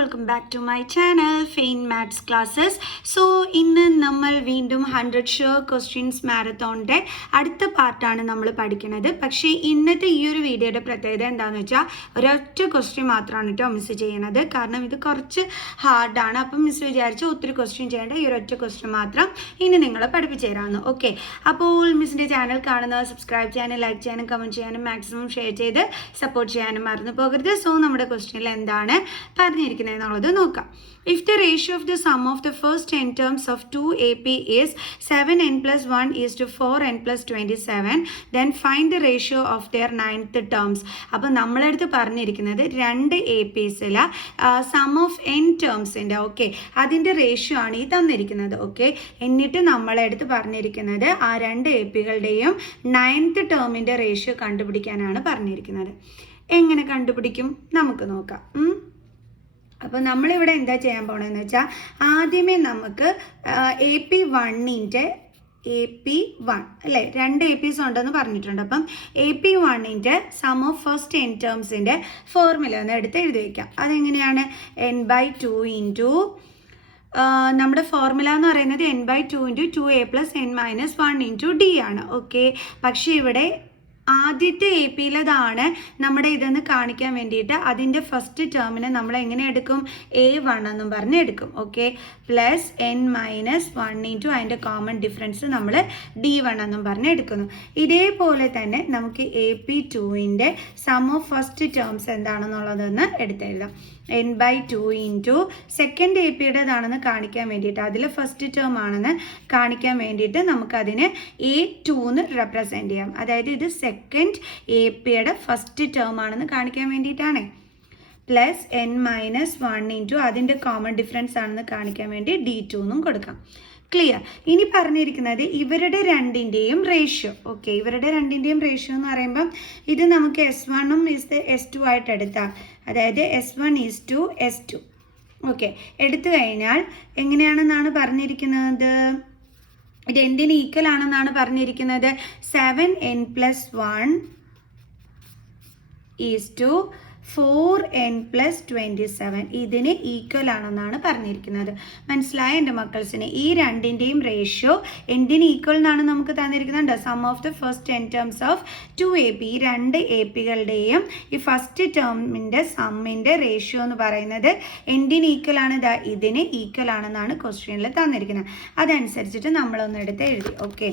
Welcome back to my channel fine maths classes. So ഇന്ന് നമ്മൾ വീണ്ടും 100 ഷുവർ ക്വസ്റ്റ്യൻസ് മാരത്തോണിൻ്റെ അടുത്ത പാർട്ടാണ് നമ്മൾ പഠിക്കുന്നത്. പക്ഷേ ഇന്നത്തെ ഈ ഒരു വീഡിയോയുടെ പ്രത്യേകത എന്താണെന്ന് വെച്ചാൽ ഒരൊറ്റ ക്വസ്റ്റ്യൻ മാത്രമാണ് കേട്ടോ മിസ് ചെയ്യണത്. കാരണം ഇത് കുറച്ച് ഹാർഡാണ്. അപ്പം മിസ് വിചാരിച്ചു ഒത്തിരി ക്വസ്റ്റ്യൻ ചെയ്യേണ്ട ഈ ഒരൊറ്റ ക്വസ്റ്റ്യൻ മാത്രം ഇനി നിങ്ങളെ പഠിപ്പിച്ചു തരാമെന്ന്. ഓക്കെ, അപ്പോൾ മിസ്സിൻ്റെ ചാനൽ കാണുന്നവർ സബ്സ്ക്രൈബ് ചെയ്യാനും ലൈക്ക് ചെയ്യാനും കമൻറ്റ് ചെയ്യാനും മാക്സിമം ഷെയർ ചെയ്ത് സപ്പോർട്ട് ചെയ്യാനും മറന്നു പോകരുത്. സോ നമ്മുടെ ക്വസ്റ്റ്യനിൽ എന്താണ് പറഞ്ഞിരിക്കുന്നത് എന്നുള്ളത് നോക്കാം. If the ratio of the sum of the first 10 terms of 2 AP is 7n plus 1 is to 4n plus 27, then find the ratio of their 9th terms. അപ്പോൾ നമ്മളടുത്ത് പറഞ്ഞിരിക്കുന്നത് രണ്ട് APസിൽ സം ഓഫ് n ടേംസിൻ്റെ അതിൻ്റെ റേഷ്യോ ആണ് ഈ തന്നിരിക്കുന്നത്. എന്നിട്ട് നമ്മളടുത്ത് പറഞ്ഞിരിക്കുന്നത് ആ രണ്ട് APകളുടെയും 9th ടേമിൻ്റെ റേഷ്യോ കണ്ടുപിടിക്കാനാണ് പറഞ്ഞിരിക്കുന്നത്. എങ്ങനെ കണ്ടുപിടിക്കും നമുക്ക് നോക്കാം. അപ്പോൾ നമ്മളിവിടെ എന്താ ചെയ്യാൻ പോകണമെന്ന് വെച്ചാൽ ആദ്യമേ നമുക്ക് AP1 അല്ലേ, രണ്ട് APs ഉണ്ടെന്ന് പറഞ്ഞിട്ടുണ്ട്. അപ്പം AP1 സം ഓഫ് ഫസ്റ്റ് 10 ടേംസിൻ്റെ ഫോർമുല ഒന്ന് എടുത്ത് എഴുതി വയ്ക്കാം. അതെങ്ങനെയാണ്? n/2 ഇൻറ്റു നമ്മുടെ ഫോർമുല എന്ന് പറയുന്നത് n/2 into 2a + n - 1 into d ആണ്. പക്ഷേ ഇവിടെ ആദ്യത്തെ APയിലതാണ് നമ്മുടെ ഇതെന്ന് കാണിക്കാൻ വേണ്ടിയിട്ട് അതിൻ്റെ ഫസ്റ്റ് ടേമിനെ നമ്മൾ എങ്ങനെ എടുക്കും? A1 എന്നും പറഞ്ഞ് എടുക്കും. പ്ലസ് n - 1 ഇൻറ്റു അതിൻ്റെ കോമൺ ഡിഫറൻസ് നമ്മൾ D1 എന്നും പറഞ്ഞ് എടുക്കുന്നു. ഇതേപോലെ തന്നെ നമുക്ക് AP2 sum of first terms എന്താണെന്നുള്ളതെന്ന് എടുത്തെഴുതാം. n/2 ഇൻറ്റു സെക്കൻഡ് APയുടേതാണെന്ന് കാണിക്കാൻ വേണ്ടിയിട്ട്, അതിൽ ഫസ്റ്റ് ടേം ആണെന്ന് കാണിക്കാൻ വേണ്ടിയിട്ട് നമുക്കതിന് A2 എന്ന് റെപ്രസെൻറ്റ് ചെയ്യാം. അതായത് ഇത് സെക്കൻഡ് APയുടെ ഫസ്റ്റ് ടേം ആണെന്ന് കാണിക്കാൻ വേണ്ടിയിട്ടാണ്. പ്ലസ് n - 1 ഇൻറ്റു അതിൻ്റെ കോമൺ ഡിഫറൻസ് ആണെന്ന് കാണിക്കാൻ വേണ്ടി D2 എന്നും കൊടുക്കാം. ക്ലിയർ? ഇനി പറഞ്ഞിരിക്കുന്നത് ഇവരുടെ രണ്ടിൻ്റെയും റേഷ്യോ. ഇവരുടെ രണ്ടിൻ്റെയും റേഷ്യോ എന്ന് പറയുമ്പം ഇത് നമുക്ക് S1ഉം S2 ആയിട്ട് എടുത്താൽ, അതായത് S1 is to S2 എടുത്തു കഴിഞ്ഞാൽ എങ്ങനെയാണെന്നാണ് പറഞ്ഞിരിക്കുന്നത്? ഇത് എന്തിന് ഈക്വൽ ആണെന്നാണ് പറഞ്ഞിരിക്കുന്നത്? 7n + 1 is to 4n + 27 ഇതിന് ഈക്വൽ ആണെന്നാണ് പറഞ്ഞിരിക്കുന്നത്. മനസ്സിലായ എൻ്റെ മക്കൾസിന്? ഈ രണ്ടിൻ്റെയും റേഷ്യോ എന്തിന് ഈക്വൽ എന്നാണ് നമുക്ക് തന്നിരിക്കുന്നുണ്ട്? Sum of the first 10 terms of 2 AP. ഈ രണ്ട് APകളുടെയും ഈ ഫസ്റ്റ് ടേമിൻ്റെ സമ്മിൻ്റെ റേഷ്യോ എന്ന് പറയുന്നത് എന്തിന് ഈക്വൽ ആണ്? ഇതിന് ഈക്വൽ ആണെന്നാണ് ക്വസ്റ്റ്യനിൽ തന്നിരിക്കുന്നത്. അതനുസരിച്ചിട്ട് നമ്മളൊന്ന് എടുത്ത് എഴുതി.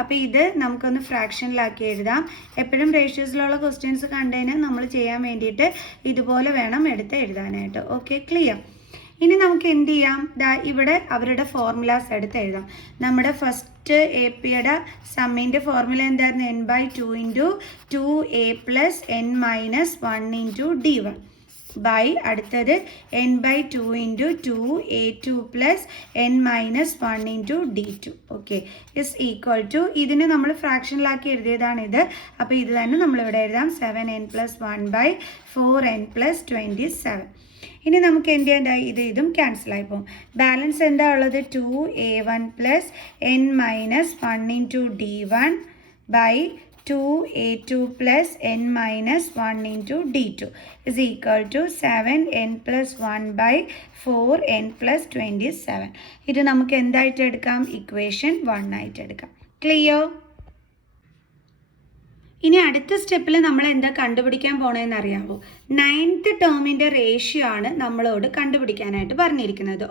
അപ്പോൾ ഇത് നമുക്കൊന്ന് ഫ്രാക്ഷനിലാക്കി എഴുതാം. എപ്പോഴും റേഷ്യോസിലുള്ള ക്വസ്റ്റ്യൻസ് കണ്ടതിന് നമ്മൾ ചെയ്യാൻ വേണ്ടിയിട്ട് ഇതുപോലെ വേണം എടുത്ത് എഴുതാനായിട്ട്. ക്ലിയർ? ഇനി നമുക്ക് എന്ത് ചെയ്യാം? ഇവിടെ അവരുടെ ഫോർമുലാസ് എടുത്ത് എഴുതാം. നമ്മുടെ ഫസ്റ്റ് APയുടെ സമ്മിൻ്റെ ഫോർമുല എന്തായിരുന്നു? n/2 into 2a + n - 1 into D1 by അടുത്തത് n/2 into 2a2 + n - 1 into D2 is equal to, ഇതിന് നമ്മൾ ഫ്രാക്ഷനിലാക്കി എഴുതിയതാണിത്. അപ്പോൾ ഇത് തന്നെ നമ്മളിവിടെ എഴുതാം. 7n + 1/4n + 27. ഇനി നമുക്ക് എന്ത് ചെയ്യാൻ? ഇതും ക്യാൻസലായി പോകും. ബാലൻസ് എന്താ ഉള്ളത്? 2a1 + n - 1 into D1 by 2a2 + n - 1 into D2 is equal to 7n + 1/4n + 27. ഇത് നമുക്ക് എന്തായിട്ട് എടുക്കാം? ഇക്വേഷൻ 1 ആയിട്ട് എടുക്കാം. ക്ലിയർ? ഇനി അടുത്ത സ്റ്റെപ്പിൽ നമ്മൾ എന്താ കണ്ടുപിടിക്കാൻ പോണതെന്ന് അറിയാമോ? 9th ടേമിൻ്റെ റേഷ്യോ ആണ് നമ്മളോട് കണ്ടുപിടിക്കാനായിട്ട് പറഞ്ഞിരിക്കുന്നത്.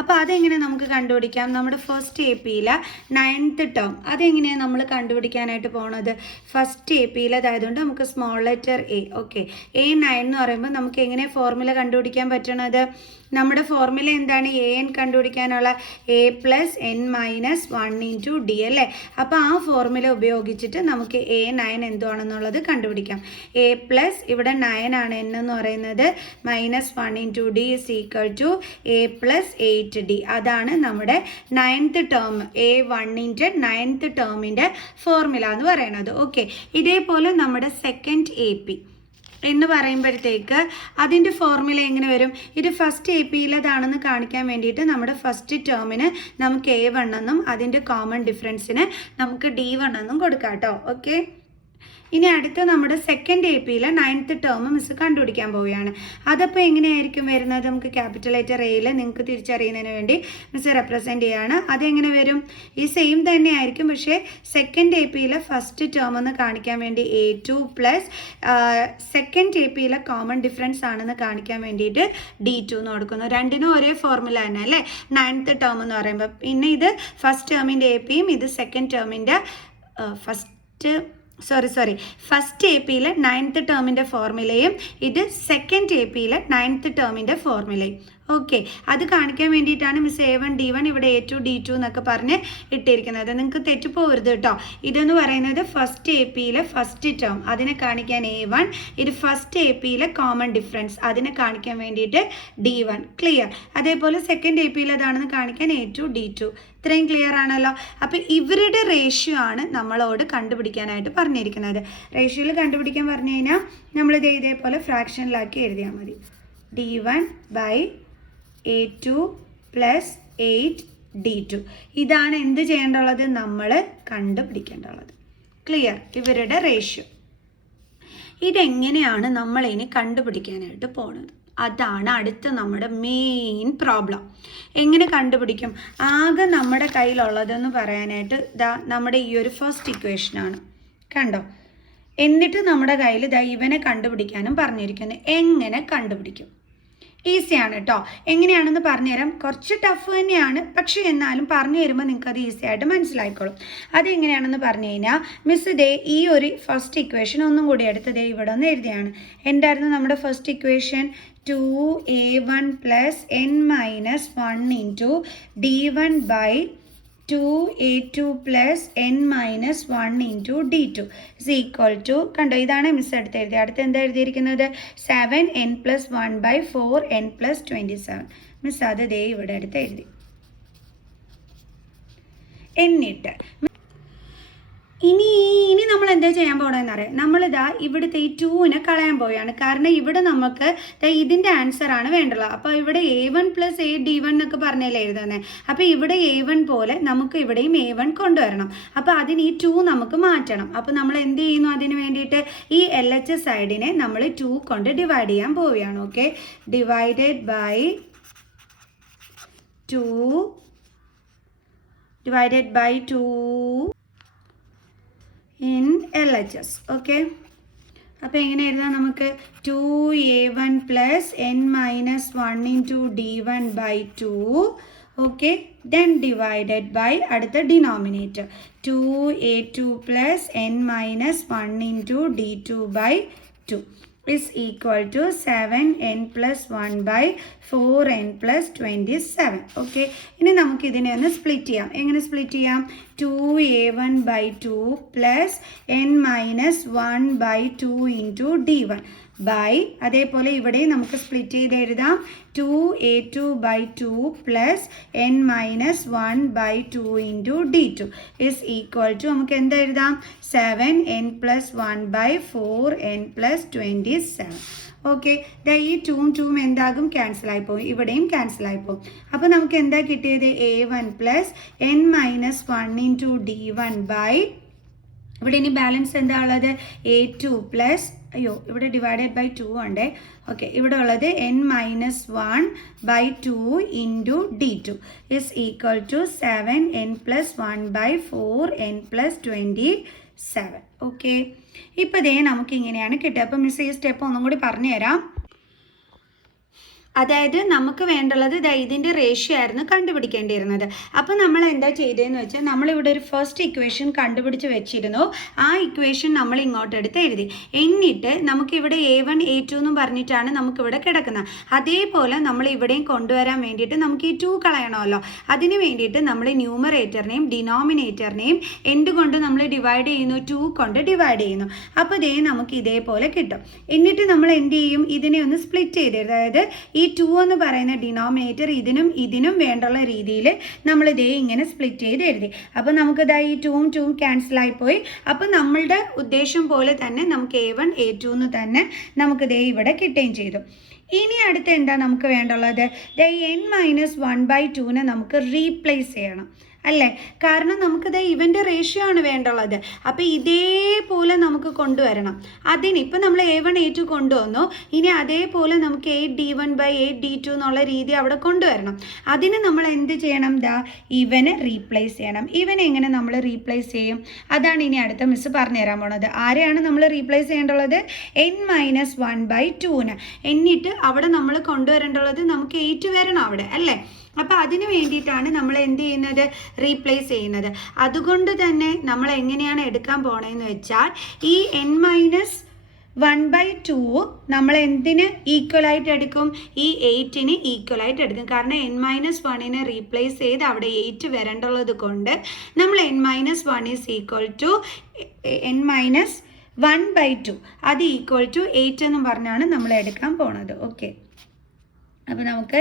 അപ്പോൾ അതെങ്ങനെ നമുക്ക് കണ്ടുപിടിക്കാം? നമ്മുടെ ഫസ്റ്റ് APയിലെ 9th ടേം അതെങ്ങനെയാണ് നമ്മൾ കണ്ടുപിടിക്കാനായിട്ട് പോണത്? ഫസ്റ്റ് APയിലേതായതുകൊണ്ട് നമുക്ക് സ്മോൾ ലെറ്റർ A. A9 എന്ന് പറയുമ്പോൾ നമുക്ക് എങ്ങനെ ഫോർമുല കണ്ടുപിടിക്കാൻ പറ്റണത്? നമ്മുടെ ഫോർമുല എന്താണ്? an കണ്ടുപിടിക്കാനുള്ള a + n - 1 ഇൻറ്റു D അല്ലേ? അപ്പോൾ ആ ഫോർമുല ഉപയോഗിച്ചിട്ട് നമുക്ക് A9 എന്തുവാണെന്നുള്ളത് കണ്ടുപിടിക്കാം. a പ്ലസ് ഇവിടെ 9 ആണ് n എന്ന് പറയുന്നത്, -1 into D is equal to a + 8D. അതാണ് നമ്മുടെ 9th term A1 9th ടേമിൻ്റെ formula എന്ന് പറയുന്നത്. ഇതേപോലെ നമ്മുടെ സെക്കൻഡ് AP എന്ന് പറയുമ്പോഴത്തേക്ക് അതിൻ്റെ ഫോർമുല എങ്ങനെ വരും? ഇത് ഫസ്റ്റ് APയിലേതാണെന്ന് കാണിക്കാൻ വേണ്ടിയിട്ട് നമ്മുടെ ഫസ്റ്റ് ടേമിന് നമുക്ക് A1 എന്നും അതിൻ്റെ കോമൺ ഡിഫറൻസിന് നമുക്ക് D1 എന്നും കൊടുക്കാം കേട്ടോ. ഇനി അടുത്ത നമ്മുടെ സെക്കൻഡ് എ പിയിലെ 9th ടേം മിസ് കണ്ടുപിടിക്കാൻ പോവുകയാണ്. അതപ്പോൾ എങ്ങനെയായിരിക്കും വരുന്നത്? നമുക്ക് ക്യാപിറ്റൽ ലെറ്റർ എയിൽ നിങ്ങൾക്ക് തിരിച്ചറിയുന്നതിന് വേണ്ടി മിസ് റെപ്രസെൻറ്റ് ചെയ്യുകയാണ്. അതെങ്ങനെ വരും? ഈ സെയിം തന്നെ ആയിരിക്കും, പക്ഷേ സെക്കൻഡ് എ പിയിലെ ഫസ്റ്റ് ടേം എന്ന് കാണിക്കാൻ വേണ്ടി A2 പ്ലസ് സെക്കൻഡ് എ പിയിലെ കോമൺ ഡിഫറൻസ് ആണെന്ന് കാണിക്കാൻ വേണ്ടിയിട്ട് D2 എന്ന് കൊടുക്കുന്നു. രണ്ടിനും ഒരേ ഫോർമുല തന്നെ അല്ലേ, 9th ടേം എന്ന് പറയുമ്പോൾ. പിന്നെ ഇത് ഫസ്റ്റ് ടേമിൻ്റെ എ പിയും ഇത് സെക്കൻഡ് ടേമിൻ്റെ ഫസ്റ്റ് എ പിയിലെ 9th ടേമിൻ്റെ ഫോർമുലയും ഇത് സെക്കൻഡ് എ പിയിലെ 9th ടേമിൻ്റെ ഫോർമുലയും. ഓക്കെ, അത് കാണിക്കാൻ വേണ്ടിയിട്ടാണ് മിസ് A1 D1 ഇവിടെ A2 D2 എന്നൊക്കെ പറഞ്ഞ് ഇട്ടിരിക്കുന്നത്. നിങ്ങൾക്ക് തെറ്റിപ്പോകരുത് കേട്ടോ. ഇതെന്ന് പറയുന്നത് ഫസ്റ്റ് എ പിയിലെ ഫസ്റ്റ് ടേം, അതിനെ കാണിക്കാൻ A1. ഇത് ഫസ്റ്റ് എ പിയിലെ കോമൺ ഡിഫറൻസ്, അതിനെ കാണിക്കാൻ വേണ്ടിയിട്ട് D1. ക്ലിയർ? അതേപോലെ സെക്കൻഡ് എ പിയിലതാണെന്ന് കാണിക്കാൻ A2 D2. ഇത്രയും ക്ലിയർ ആണല്ലോ. അപ്പോൾ ഇവരുടെ റേഷ്യോ ആണ് നമ്മളോട് കണ്ടുപിടിക്കാനായിട്ട് പറഞ്ഞിരിക്കുന്നത്. റേഷ്യോയിൽ കണ്ടുപിടിക്കാൻ പറഞ്ഞു കഴിഞ്ഞാൽ നമ്മളിത് ഇതേപോലെ ഫ്രാക്ഷനിലാക്കി എഴുതിയാൽ മതി. D1/A2 plus 8 D2. ഇതാണ് എന്ത് ചെയ്യേണ്ടുള്ളത്? നമ്മൾ കണ്ടുപിടിക്കേണ്ടുള്ളത്. ക്ലിയർ? ഇവരുടെ റേഷ്യോ. ഇതെങ്ങനെയാണ് നമ്മളിനി കണ്ടുപിടിക്കാനായിട്ട് പോണത്? അതാണ് അടുത്ത നമ്മുടെ മെയിൻ പ്രോബ്ലം. എങ്ങനെ കണ്ടുപിടിക്കും? ആകെ നമ്മുടെ കയ്യിലുള്ളതെന്ന് പറയാനായിട്ട് നമ്മുടെ ഈ ഒരു ഫസ്റ്റ് ഇക്വേഷനാണ്, കണ്ടോ? എന്നിട്ട് നമ്മുടെ കയ്യിൽ ഇവനെ കണ്ടുപിടിക്കാനും പറഞ്ഞിരിക്കുന്നു. എങ്ങനെ കണ്ടുപിടിക്കും? ഈസിയാണ് കേട്ടോ. എങ്ങനെയാണെന്ന് പറഞ്ഞുതരാം. കുറച്ച് ടഫ് തന്നെയാണ്, പക്ഷേ എന്നാലും പറഞ്ഞു തരുമ്പോൾ നിങ്ങൾക്ക് അത് ഈസി ആയിട്ട് മനസ്സിലായിക്കോളും. അതെങ്ങനെയാണെന്ന് പറഞ്ഞു കഴിഞ്ഞാൽ മിസ് ഈ ഒരു ഫസ്റ്റ് ഇക്വേഷൻ ഒന്നും കൂടി എടുത്ത് ഇവിടെ ഒന്ന് എഴുതിയാണ്. എന്തായിരുന്നു നമ്മുടെ first equation? 2A1 plus n-1 into D1/2A2 plus n-1 into D2 is equal to, കണ്ടോ, ഇതാണ് മിസ് അടുത്ത് എഴുതിയത്. അടുത്ത് എന്താ എഴുതിയിരിക്കുന്നത്? 7n+1/4n+27. മിസ് അത് ഇവിടെ അടുത്ത് എഴുതി. എന്നിട്ട് ഇനി നമ്മൾ എന്താ ചെയ്യാൻ പോകണമെന്ന് അറിയാം. നമ്മളിതാ ഇവിടുത്തെ ഈ 2നെ കളയാൻ പോവുകയാണ്. കാരണം ഇവിടെ നമുക്ക് ഇതിൻ്റെ ആൻസറാണ് വേണ്ടത്. അപ്പോൾ ഇവിടെ A1 പ്ലസ് 8 D1 എന്നൊക്കെ പറഞ്ഞല്ലേ എഴുതുന്നത്. അപ്പോൾ ഇവിടെ A1 പോലെ നമുക്ക് ഇവിടെയും A1 കൊണ്ടുവരണം. അപ്പോൾ അതിന് ഈ 2 നമുക്ക് മാറ്റണം. അപ്പോൾ നമ്മൾ എന്ത് ചെയ്യുന്നു? അതിന് വേണ്ടിയിട്ട് ഈ LHS സൈഡിനെ നമ്മൾ 2 കൊണ്ട് ഡിവൈഡ് ചെയ്യാൻ പോവുകയാണ്. Okay, divided by 2 in LHS. Okay, അപ്പോൾ എങ്ങനെ എഴുതാം? നമുക്ക് 2A1 plus n-1 into D1/2. Okay, then divided by അടുത്ത denominator 2A2 plus n-1 into D2/2 is equal to 7n+1/4n+27. Okay, ഇനി നമുക്ക് ഇതിനെ ഒന്ന് സ്പ്ലിറ്റ് ചെയ്യാം. എങ്ങനെ സ്പ്ലിറ്റ് ചെയ്യാം? 2A1/2 plus n-1/2 into D1 by, അതേപോലെ ഇവിടെ നമുക്ക് സ്പ്ലിറ്റ് ചെയ്ത് എഴുതാം 2A2/2 plus n-1/2 into D2 is equal to നമുക്ക് എന്താ എഴുതാം? 7n+1/4n+27. ഓക്കെ, ഈ 2 എന്താകും? ക്യാൻസലായിപ്പോവും. ഇവിടെയും ക്യാൻസലായിപ്പോവും. അപ്പോൾ നമുക്ക് എന്താ കിട്ടിയത്? A1 plus n-1 into D1 by, ഇവിടെ ഇനി ബാലൻസ് എന്താ ഉള്ളത്? A2 പ്ലസ്, ഇവിടെ ഡിവൈഡഡ് ബൈ 2 ഉണ്ട്. ഓക്കെ, ഇവിടെ ഉള്ളത് n-1/2 into D2 is equal to 7n+1/4n+27. Okay, ഇപ്പോൾ നമുക്ക് ഇങ്ങനെയാണ് കിട്ടുക. അപ്പോൾ മിസ് ഈ സ്റ്റെപ്പ് ഒന്നും കൂടി പറഞ്ഞു തരാം. അതായത് നമുക്ക് വേണ്ടുള്ളത് ഇതിൻ്റെ റേഷ്യോ ആയിരുന്നു കണ്ടുപിടിക്കേണ്ടിയിരുന്നത്. അപ്പോൾ നമ്മൾ എന്താ ചെയ്തതെന്ന് വെച്ചാൽ നമ്മളിവിടെ ഒരു ഫസ്റ്റ് ഇക്വേഷൻ കണ്ടുപിടിച്ച് വെച്ചിരുന്നു. ആ ഇക്വേഷൻ നമ്മൾ ഇങ്ങോട്ട് എടുത്ത് എഴുതി. എന്നിട്ട് നമുക്കിവിടെ A1 A2 എന്നും പറഞ്ഞിട്ടാണ് നമുക്കിവിടെ കിടക്കുന്നത്. അതേപോലെ നമ്മൾ ഇവിടെയും കൊണ്ടുവരാൻ വേണ്ടിയിട്ട് നമുക്ക് ഈ 2 കളയണമല്ലോ. അതിന് വേണ്ടിയിട്ട് നമ്മൾ ന്യൂമറേറ്ററിനെയും ഡിനോമിനേറ്ററിനെയും എന്തുകൊണ്ട് നമ്മൾ ഡിവൈഡ് ചെയ്യുന്നു? 2 കൊണ്ട് ഡിവൈഡ് ചെയ്യുന്നു. അപ്പോൾ നമുക്ക് ഇതേപോലെ കിട്ടും. എന്നിട്ട് നമ്മൾ എന്ത് ചെയ്യും? ഇതിനെ ഒന്ന് സ്പ്ലിറ്റ് ചെയ്ത്, അതായത് ഈ 2 എന്ന് പറയുന്ന ഡിനോമിനേറ്റർ ഇതിനും വേണ്ടുള്ള രീതിയിൽ നമ്മൾ ഇങ്ങനെ സ്പ്ലിറ്റ് ചെയ്ത് എഴുതി. അപ്പോൾ നമുക്കിതാ ഈ 2 ക്യാൻസലായിപ്പോയി. അപ്പോൾ നമ്മളുടെ ഉദ്ദേശം പോലെ തന്നെ നമുക്ക് A1 A2 എന്ന് തന്നെ നമുക്ക് ഇവിടെ കിട്ടുകയും ചെയ്തു. ഇനി അടുത്ത് എന്താ നമുക്ക് വേണ്ടുള്ളത്? n-1/2 നമുക്ക് റീപ്ലേസ് ചെയ്യണം. അല്ലേ? കാരണം നമുക്കിത് ഇവൻ്റെ റേഷ്യോ ആണ് വേണ്ടുള്ളത്. അപ്പോൾ ഇതേപോലെ നമുക്ക് കൊണ്ടുവരണം. അതിന് ഇപ്പം നമ്മൾ A1 A2 കൊണ്ടുവന്നു. ഇനി അതേപോലെ നമുക്ക് 8D1/8D2 എന്നുള്ള രീതി അവിടെ കൊണ്ടുവരണം. അതിന് നമ്മൾ എന്ത് ചെയ്യണം? ഇവനെ റീപ്ലേസ് ചെയ്യണം. ഇവനെ എങ്ങനെ നമ്മൾ റീപ്ലേസ് ചെയ്യും? അതാണ് ഇനി അടുത്ത മിസ് പറഞ്ഞു തരാൻ പോണത്. ആരെയാണ് നമ്മൾ റീപ്ലേസ് ചെയ്യേണ്ടുള്ളത്? n-1/2ന്. എന്നിട്ട് അവിടെ നമ്മൾ കൊണ്ടുവരേണ്ടുള്ളത് നമുക്ക് 8 വരണം അവിടെ, അല്ലേ? അപ്പോൾ അതിന് വേണ്ടിയിട്ടാണ് നമ്മൾ എന്ത് ചെയ്യുന്നത്? റീപ്ലേസ് ചെയ്യുന്നത്. അതുകൊണ്ട് തന്നെ നമ്മൾ എങ്ങനെയാണ് എടുക്കാൻ പോണതെന്ന് വെച്ചാൽ ഈ n-1/2 നമ്മൾ എന്തിന് ഈക്വലായിട്ട് എടുക്കും? ഈ 8ന് ഈക്വലായിട്ട് എടുക്കും. കാരണം n-1നെ റീപ്ലേസ് ചെയ്ത് അവിടെ 8 വരേണ്ടുള്ളത് കൊണ്ട് നമ്മൾ n-1 is equal to n-1/2 അത് ഈക്വൽ ടു 8 എന്നും പറഞ്ഞാണ് നമ്മൾ എടുക്കാൻ പോണത്. ഓക്കെ, അപ്പോൾ നമുക്ക്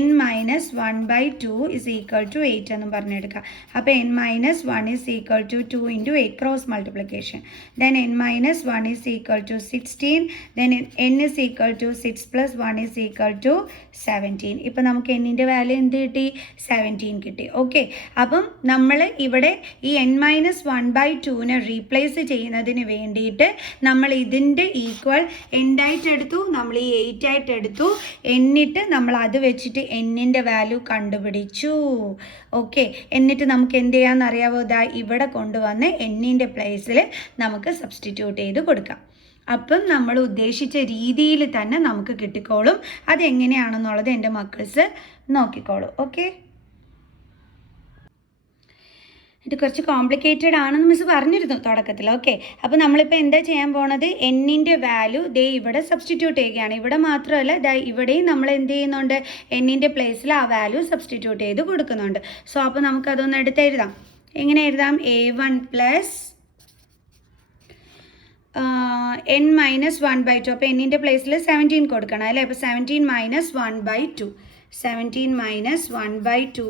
n-1/2 ഇസ് ഈക്വൽ ടു 8 എന്നും പറഞ്ഞെടുക്കാം. അപ്പോൾ n-1 is equal to 2 × 8 cross multiplication. Then n-1 is equal to 16. Then n is equal to 6 + 1 is equal to 17. ഇപ്പോൾ നമുക്ക് എന്നിൻ്റെ വാല്യൂ എന്ത് കിട്ടി? 17 കിട്ടി. ഓക്കെ, അപ്പം നമ്മൾ ഇവിടെ ഈ n-1/2നെ റീപ്ലേസ് ചെയ്യുന്നതിന് വേണ്ടിയിട്ട് നമ്മൾ ഇതിൻ്റെ ഈക്വൽ എന്തായിട്ട് എടുത്തു? നമ്മൾ ഈ 8 ആയിട്ട് എടുത്തു. എന്നിട്ട് നമ്മൾ അത് വെച്ചിട്ട് എന്നിൻ്റെ വാല്യൂ കണ്ടുപിടിച്ചു. ഓക്കെ, എന്നിട്ട് നമുക്ക് എന്ത് ചെയ്യാമെന്ന് അറിയാവോ? ഇവിടെ കൊണ്ടുവന്ന് എന്നിൻ്റെ പ്ലേസിൽ നമുക്ക് സബ്സ്റ്റിറ്റ്യൂട്ട് ചെയ്ത് കൊടുക്കാം. അപ്പം നമ്മൾ ഉദ്ദേശിച്ച രീതിയിൽ തന്നെ നമുക്ക് കിട്ടിക്കോളും. അതെങ്ങനെയാണെന്നുള്ളത് എൻ്റെ മക്കൾസ് നോക്കിക്കോളൂ. ഓക്കെ, ഇത് കുറച്ച് കോംപ്ലിക്കേറ്റഡ് ആണെന്ന് മിസ് പറഞ്ഞിരുന്നു തുടക്കത്തിൽ. ഓക്കെ, അപ്പോൾ നമ്മളിപ്പോൾ എന്താ ചെയ്യാൻ പോണത്? എന്നിൻ്റെ വാല്യൂ ഇവിടെ സബ്സ്റ്റിറ്റ്യൂട്ട് ചെയ്യുകയാണ്. ഇവിടെ മാത്രമല്ല, ഇവിടെയും നമ്മൾ എന്ത് ചെയ്യുന്നുണ്ട്? എന്നിൻ്റെ പ്ലേസിൽ ആ വാല്യൂ സബ്സ്റ്റിറ്റ്യൂട്ട് ചെയ്ത് കൊടുക്കുന്നുണ്ട്. സോ അപ്പോൾ നമുക്കതൊന്ന് എടുത്തെഴുതാം. എങ്ങനെ എഴുതാം? A1 + n-1/2. അപ്പോൾ എന്നിൻ്റെ പ്ലേസിൽ 17 കൊടുക്കണം, അല്ലേ? അപ്പോൾ 17 - 1/2. 17 - 1/2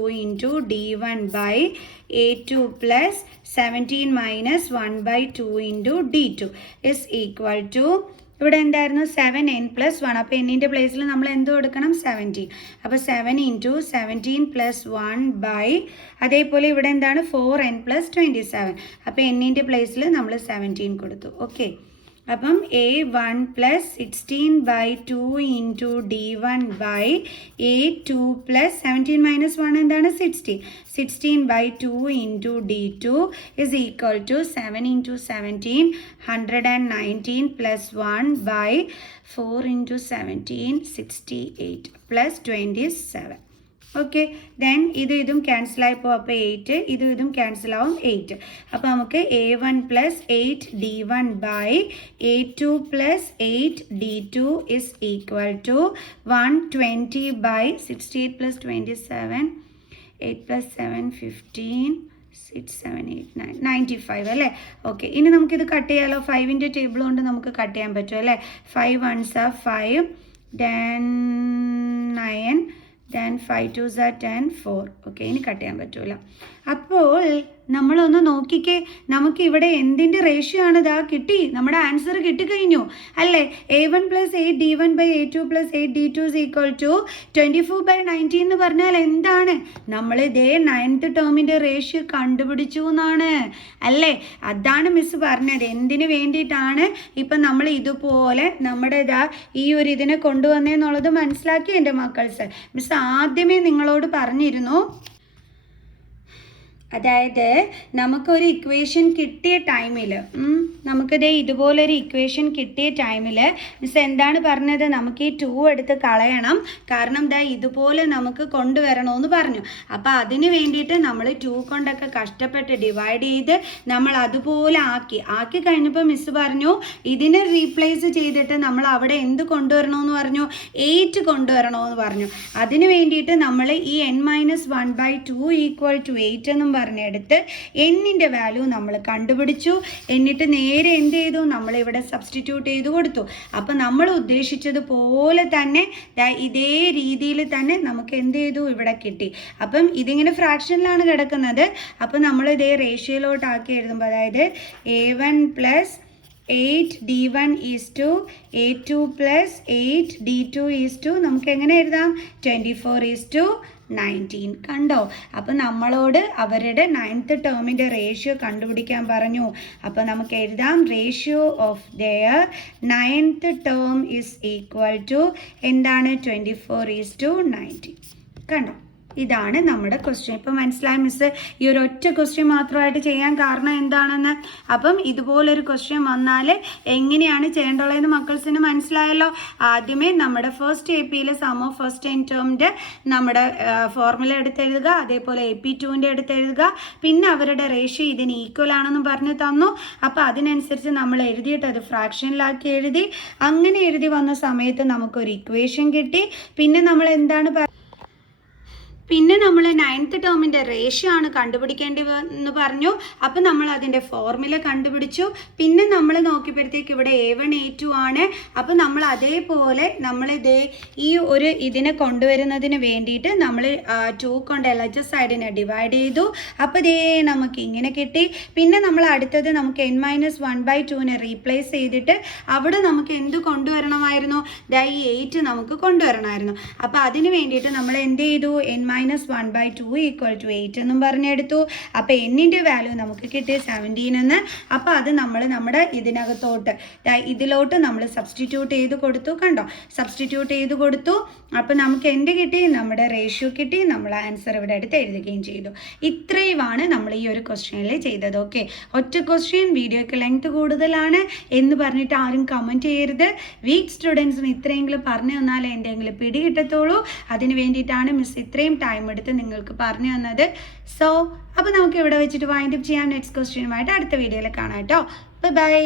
× D1/A2 + 17 - 1/2 × D2 is equal to, ഇവിടെ എന്തായിരുന്നു? 7n + 1. അപ്പോൾ എന്നിൻ്റെ പ്ലേസിൽ നമ്മൾ എന്ത് കൊടുക്കണം? 17. അപ്പോൾ 7 × 17 + 1 അതേപോലെ ഇവിടെ എന്താണ്? 4n + 27. അപ്പോൾ എന്നിൻ്റെ പ്ലേസിൽ നമ്മൾ 17 കൊടുത്തു. ഓക്കെ, അപ്പം A1 + 16/2 × D1/A2 + 17 - 1 എന്താണ്? 16. 16/2 × D2 is equal to 7 × 17 119 + 1/4 × 17 68 + 27. Okay, then ഇതും ക്യാൻസലായി പോകും. അപ്പോൾ 8, ഇതും ക്യാൻസലാവും 8. അപ്പോൾ നമുക്ക് A1 + 8D1/A2 + 8D2 is equal to 120/68 + 27 8 + 7 15 6 7 8 9 95, അല്ലേ? ഓക്കെ, ഇനി നമുക്കിത് കട്ട് ചെയ്യാമല്ലോ. 5ൻ്റെ ടേബിൾ കൊണ്ട് നമുക്ക് കട്ട് ചെയ്യാൻ പറ്റും, അല്ലേ? 5 1s are 5, then 9, then 5 2s are 10 4. Okay, ഇനി കട്ട് ചെയ്യാൻ പറ്റൂല. അപ്പോൾ നമ്മളൊന്ന് നോക്കിക്കേ, നമുക്ക് ഇവിടെ എന്തിൻ്റെ റേഷ്യോ ആണ്? കിട്ടി, നമ്മുടെ ആൻസർ കിട്ടിക്കഴിഞ്ഞു, അല്ലേ? A1 + 8D1/A2 + 8D2 is equal to 24/19 എന്ന് പറഞ്ഞാൽ എന്താണ്? നമ്മൾ 9th ടേമിൻ്റെ റേഷ്യോ കണ്ടുപിടിച്ചു എന്നാണ്, അല്ലേ? അതാണ് മിസ് പറഞ്ഞത്. എന്തിനു വേണ്ടിയിട്ടാണ് ഇപ്പം നമ്മൾ ഇതുപോലെ നമ്മുടെ ഈ ഒരു ഇതിനെ കൊണ്ടുവന്നതെന്നുള്ളത് മനസ്സിലാക്കി എൻ്റെ മക്കൾസ്. മിസ് ആദ്യമേ നിങ്ങളോട് പറഞ്ഞിരുന്നു, അതായത് നമുക്കൊരു ഇക്വേഷൻ കിട്ടിയ ടൈമിൽ, നമുക്കിത് ഇതുപോലൊരു ഇക്വേഷൻ കിട്ടിയ ടൈമിൽ മിസ് എന്താണ് പറഞ്ഞത്? നമുക്ക് ഈ 2 എടുത്ത് കളയണം, കാരണം ഇതുപോലെ നമുക്ക് കൊണ്ടുവരണമെന്ന് പറഞ്ഞു. അപ്പോൾ അതിന് വേണ്ടിയിട്ട് നമ്മൾ 2 കൊണ്ടൊക്കെ കഷ്ടപ്പെട്ട് ഡിവൈഡ് ചെയ്ത് നമ്മൾ അതുപോലെ ആക്കി കഴിഞ്ഞപ്പോൾ മിസ് പറഞ്ഞു ഇതിനെ റീപ്ലേസ് ചെയ്തിട്ട് നമ്മൾ അവിടെ എന്ത് കൊണ്ടുവരണമെന്ന് പറഞ്ഞു? 8 കൊണ്ടുവരണമെന്ന് പറഞ്ഞു. അതിന് വേണ്ടിയിട്ട് നമ്മൾ ഈ n-1/2 ഈക്വൽ ടു 8 എന്നും പറഞ്ഞെടുത്ത് എന്നിൻ്റെ വാല്യൂ നമ്മൾ കണ്ടുപിടിച്ചു. എന്നിട്ട് നേരെ എന്ത് ചെയ്തു? നമ്മളിവിടെ സബ്സ്റ്റിറ്റ്യൂട്ട് ചെയ്ത് കൊടുത്തു. അപ്പോൾ നമ്മൾ ഉദ്ദേശിച്ചതുപോലെ തന്നെ ഇതേ രീതിയിൽ തന്നെ നമുക്ക് എന്ത് ചെയ്തു? ഇവിടെ കിട്ടി. അപ്പം ഇതിങ്ങനെ ഫ്രാക്ഷനിലാണ് കിടക്കുന്നത്. അപ്പം നമ്മൾ ഇതേ റേഷ്യോയിലോട്ടാക്കി എഴുതുമ്പോൾ, അതായത് A1 + 8d1:a2 പ്ലസ് 8d2:, നമുക്ക് എങ്ങനെ എഴുതാം 24:19. കണ്ടോ? അപ്പം നമ്മളോട് അവരുടെ 9th ടേമിൻ്റെ റേഷ്യോ കണ്ടുപിടിക്കാൻ പറഞ്ഞു. അപ്പം നമുക്ക് എഴുതാം ratio of their 9th term is equal to എന്താണ് 24:19. കണ്ടോ? ഇതാണ് നമ്മുടെ ക്വസ്റ്റ്യൻ. ഇപ്പം മനസ്സിലായ മിസ്സ് ഈ ഒരു ഒറ്റ ക്വസ്റ്റ്യൻ മാത്രമായിട്ട് ചെയ്യാൻ കാരണം എന്താണെന്ന്. അപ്പം ഇതുപോലൊരു ക്വസ്റ്റ്യൻ വന്നാൽ എങ്ങനെയാണ് ചെയ്യേണ്ടതെന്ന് മക്കൾസിന് മനസ്സിലായല്ലോ. ആദ്യമേ നമ്മുടെ first AP sum of first n ടേമിൻ്റെ നമ്മുടെ ഫോർമുല എടുത്തെഴുതുക, അതേപോലെ AP2ൻ്റെ എടുത്തെഴുതുക, പിന്നെ അവരുടെ റേഷ്യോ ഇതിന് ഈക്വൽ ആണെന്ന് പറഞ്ഞു തന്നു. അപ്പോൾ അതിനനുസരിച്ച് നമ്മൾ എഴുതിയിട്ട് അത് ഫ്രാക്ഷനിലാക്കി എഴുതി. അങ്ങനെ എഴുതി വന്ന സമയത്ത് നമുക്കൊരു ഇക്വേഷൻ കിട്ടി. പിന്നെ നമ്മൾ എന്താണ് പിന്നെ നമ്മൾ 9th ടേമിൻ്റെ റേഷ്യോ ആണ് കണ്ടുപിടിക്കേണ്ടതെന്ന് പറഞ്ഞു. അപ്പം നമ്മൾ അതിൻ്റെ ഫോർമുല കണ്ടുപിടിച്ചു. പിന്നെ നമ്മൾ നോക്കിയപ്പോഴത്തേക്ക് ഇവിടെ A1 A2 ആണ്. അപ്പം നമ്മൾ അതേപോലെ ഈ ഒരു ഇതിനെ കൊണ്ടുവരുന്നതിന് വേണ്ടിയിട്ട് നമ്മൾ 2 കൊണ്ട് LHS സൈഡിനെ ഡിവൈഡ് ചെയ്തു. അപ്പോൾ നമുക്ക് ഇങ്ങനെ കിട്ടി. പിന്നെ നമ്മൾ അടുത്തത് നമുക്ക് n-1/2 റീപ്ലേസ് ചെയ്തിട്ട് അവിടെ നമുക്ക് എന്ത് കൊണ്ടുവരണമായിരുന്നു? ഈ 8 നമുക്ക് കൊണ്ടുവരണമായിരുന്നു. അപ്പോൾ അതിന് വേണ്ടിയിട്ട് നമ്മൾ എന്ത് ചെയ്തു? n-1/2 = 8 എന്നും പറഞ്ഞെടുത്തു. അപ്പോൾ എന്നിൻ്റെ വാല്യൂ നമുക്ക് കിട്ടി 17 എന്ന്. അപ്പോൾ അത് നമ്മൾ നമ്മുടെ ഇതിലോട്ട് നമ്മൾ സബ്സ്റ്റിറ്റ്യൂട്ട് ചെയ്ത് കൊടുത്തു. കണ്ടോ? സബ്സ്റ്റിറ്റ്യൂട്ട് ചെയ്ത് കൊടുത്തു. അപ്പോൾ നമുക്ക് എന്ത് കിട്ടി? നമ്മുടെ റേഷ്യോ കിട്ടി. നമ്മൾ ആൻസർ ഇവിടെ എടുത്ത് എഴുതുകയും ചെയ്തു. ഇത്രയുമാണ് നമ്മൾ ഈ ഒരു ക്വസ്റ്റ്യനിൽ ചെയ്തത്. ഓക്കെ, ഒറ്റ ക്വസ്റ്റ്യൻ, വീഡിയോയ്ക്ക് ലെങ്ത് കൂടുതലാണ് എന്ന് പറഞ്ഞിട്ട് ആരും കമൻറ്റ് ചെയ്യരുത്. വീക്ക് സ്റ്റുഡൻസിന് ഇത്രയെങ്കിലും പറഞ്ഞു തന്നാലേ എന്തെങ്കിലും പിടി കിട്ടത്തുള്ളൂ. അതിന് വേണ്ടിയിട്ടാണ് മിസ് ഇത്രയും ടൈം എടുത്ത് നിങ്ങൾക്ക് പറഞ്ഞു തന്നത്. അപ്പോൾ നമുക്ക് ഇവിടെ വെച്ചിട്ട് വൈൻഡപ്പ് ചെയ്യാം. നെക്സ്റ്റ് ക്വസ്റ്റ്യനുമായിട്ട് അടുത്ത വീഡിയോയിൽ കാണാം കേട്ടോ. ബൈ.